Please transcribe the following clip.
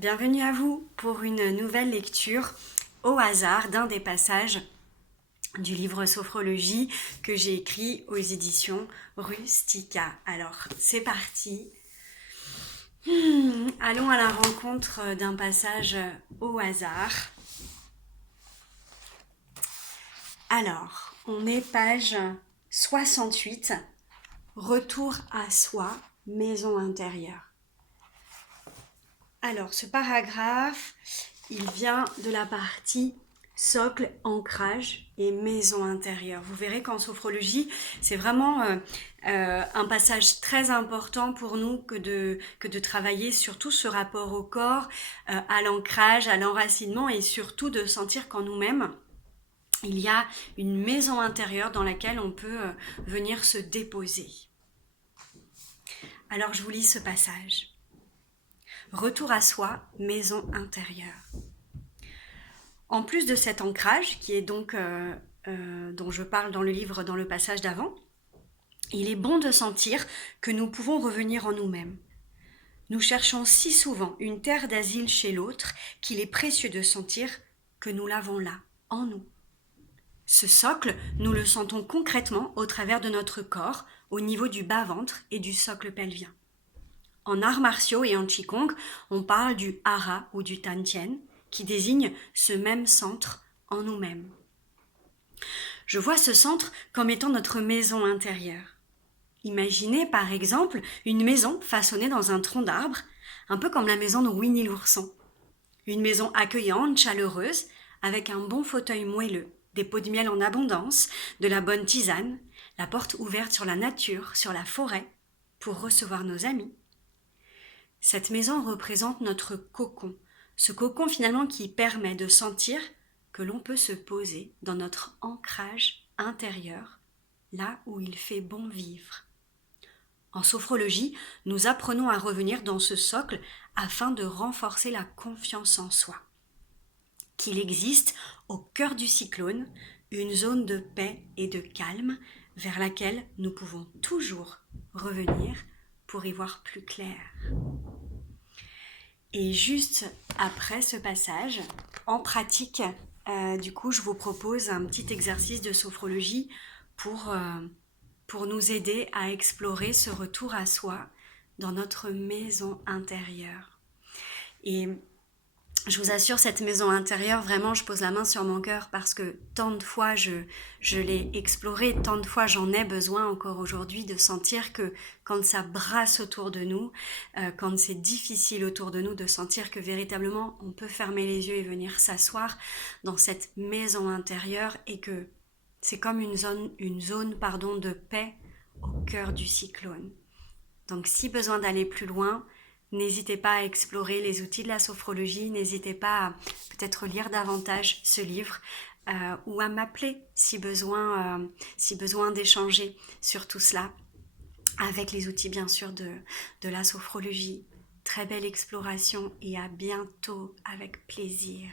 Bienvenue à vous pour une nouvelle lecture au hasard d'un des passages du livre Sophrologie que j'ai écrit aux éditions Rustica. Alors, c'est parti. Allons à la rencontre d'un passage au hasard. Alors, on est page 68, Retour à soi, maison intérieure. Alors, ce paragraphe, il vient de la partie socle, ancrage et maison intérieure. Vous verrez qu'en sophrologie, c'est vraiment un passage très important pour nous que de travailler surtout ce rapport au corps, à l'ancrage, à l'enracinement et surtout de sentir qu'en nous-mêmes, il y a une maison intérieure dans laquelle on peut venir se déposer. Alors, je vous lis ce passage. Retour à soi, maison intérieure. En plus de cet ancrage, qui est donc dont je parle dans le livre, dans le passage d'avant, il est bon de sentir que nous pouvons revenir en nous-mêmes. Nous cherchons si souvent une terre d'asile chez l'autre qu'il est précieux de sentir que nous l'avons là, en nous. Ce socle, nous le sentons concrètement au travers de notre corps, au niveau du bas-ventre et du socle pelvien. En arts martiaux et en Qigong, on parle du hara ou du tantien, qui désigne ce même centre en nous-mêmes. Je vois ce centre comme étant notre maison intérieure. Imaginez par exemple une maison façonnée dans un tronc d'arbre, un peu comme la maison de Winnie l'ourson. Une maison accueillante, chaleureuse, avec un bon fauteuil moelleux, des pots de miel en abondance, de la bonne tisane, la porte ouverte sur la nature, sur la forêt, pour recevoir nos amis. Cette maison représente notre cocon, ce cocon finalement qui permet de sentir que l'on peut se poser dans notre ancrage intérieur, là où il fait bon vivre. En sophrologie, nous apprenons à revenir dans ce socle afin de renforcer la confiance en soi. Qu'il existe au cœur du cyclone une zone de paix et de calme vers laquelle nous pouvons toujours revenir pour y voir plus clair. Et juste après ce passage, en pratique, du coup, je vous propose un petit exercice de sophrologie pour nous aider à explorer ce retour à soi dans notre maison intérieure. Et je vous assure, cette maison intérieure, vraiment, je pose la main sur mon cœur parce que tant de fois je l'ai explorée, tant de fois j'en ai besoin encore aujourd'hui de sentir que quand ça brasse autour de nous, quand c'est difficile autour de nous, de sentir que véritablement on peut fermer les yeux et venir s'asseoir dans cette maison intérieure et que c'est comme une zone de paix au cœur du cyclone. Donc si besoin d'aller plus loin, n'hésitez pas à explorer les outils de la sophrologie, n'hésitez pas à peut-être lire davantage ce livre ou à m'appeler si besoin d'échanger sur tout cela avec les outils bien sûr de la sophrologie. Très belle exploration et à bientôt avec plaisir.